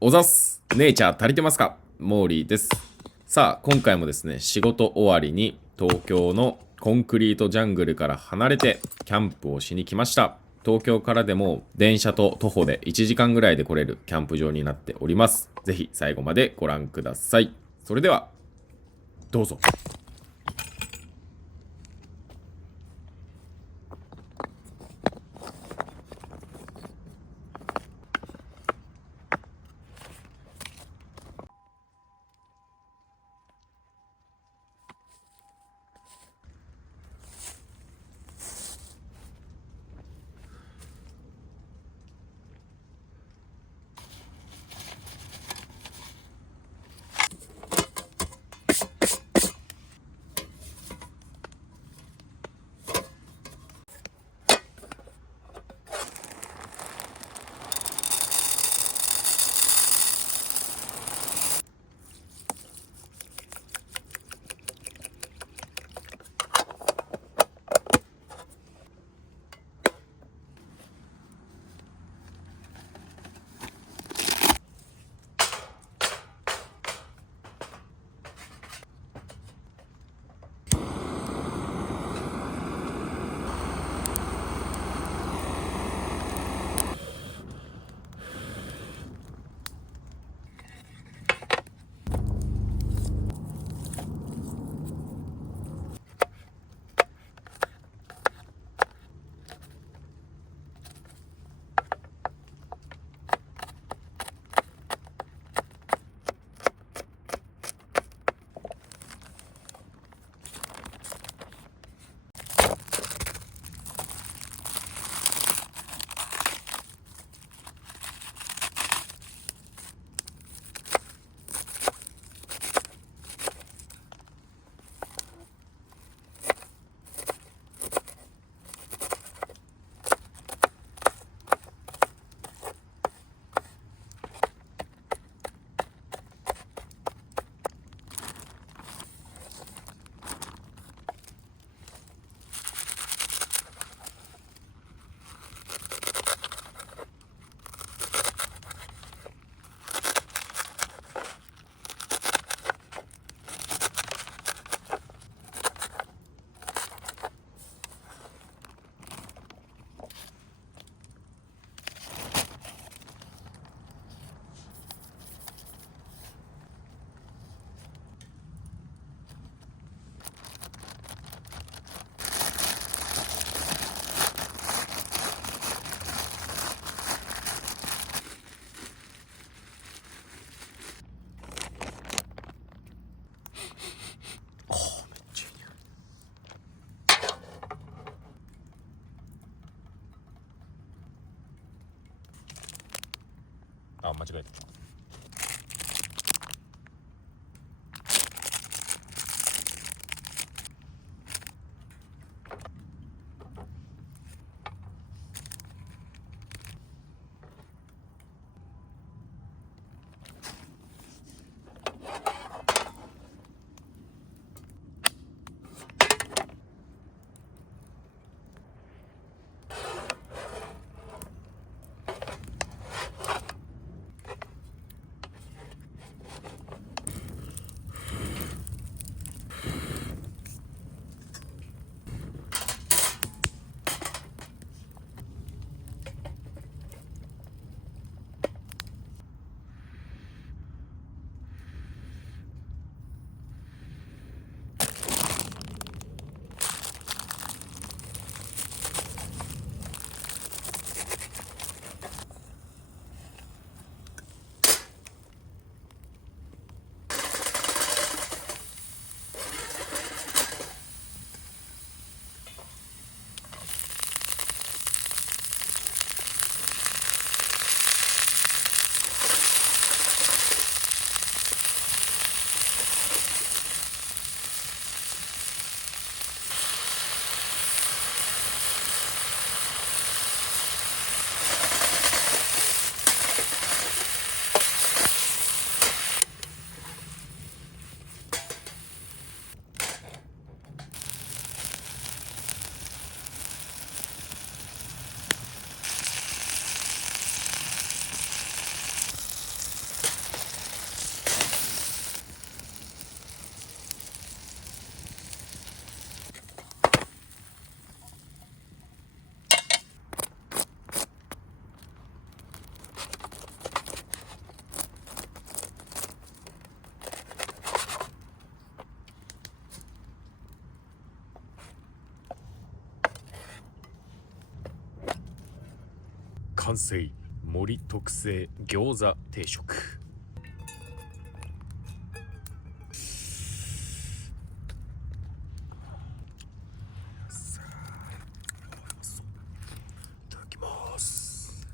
おざっす。ネイチャー足りてますか？モーリーです。さあ、今回もですね、仕事終わりに東京のコンクリートジャングルから離れてキャンプをしに来ました。東京からでも電車と徒歩で1時間ぐらいで来れるキャンプ場になっております。ぜひ最後までご覧ください。それでは、どうぞ。あ、間違えた。完成。森特製餃子定食。さあ、いただきます。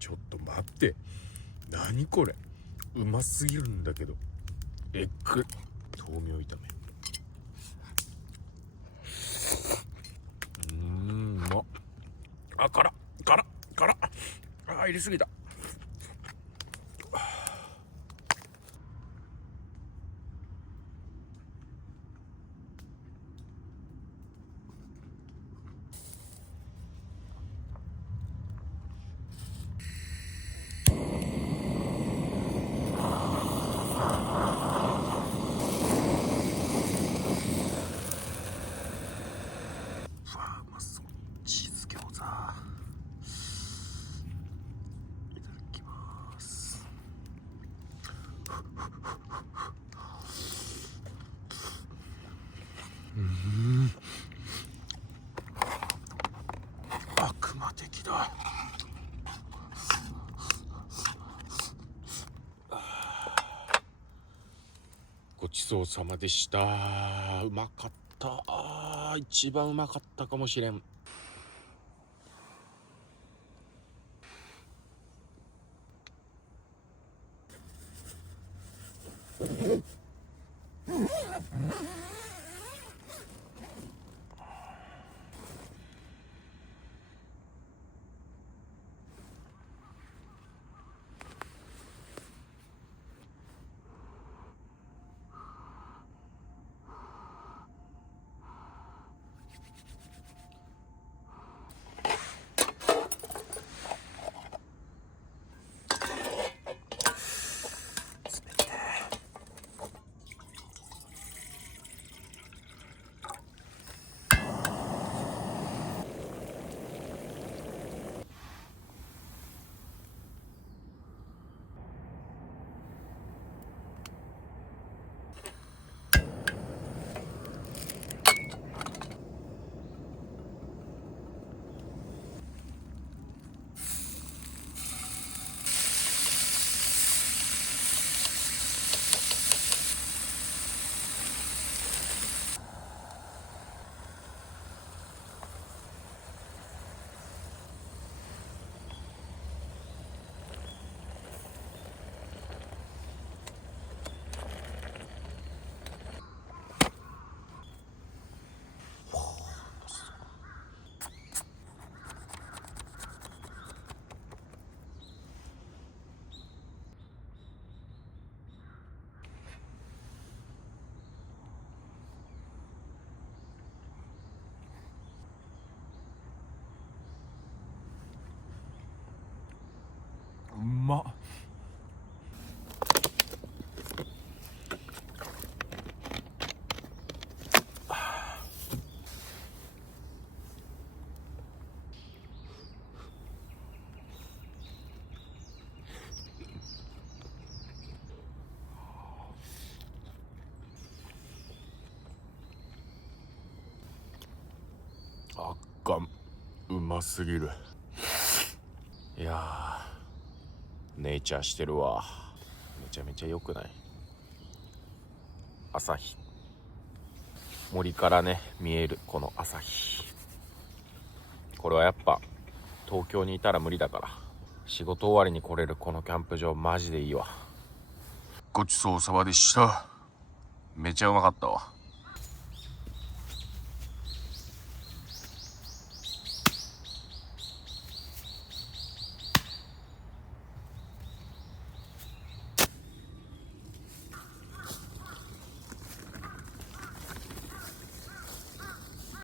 ちょっと待って、何これ、うますぎるんだけど。豆苗炒め。うまっ。あ、辛っ。入れすぎた。うまそう。チーズ餃子。いただきます。悪魔的だ。ごちそうさまでした。うまかった。一番うまかったかもしれん。うまっ。あっかん、うますぎる。いやー、ネイチャーしてるわ。めちゃめちゃ良くない？朝日、森からね見えるこの朝日。これはやっぱ東京にいたら無理だから、仕事終わりに来れるこのキャンプ場マジでいいわ。ごちそうさまでした。めちゃうまかったわ。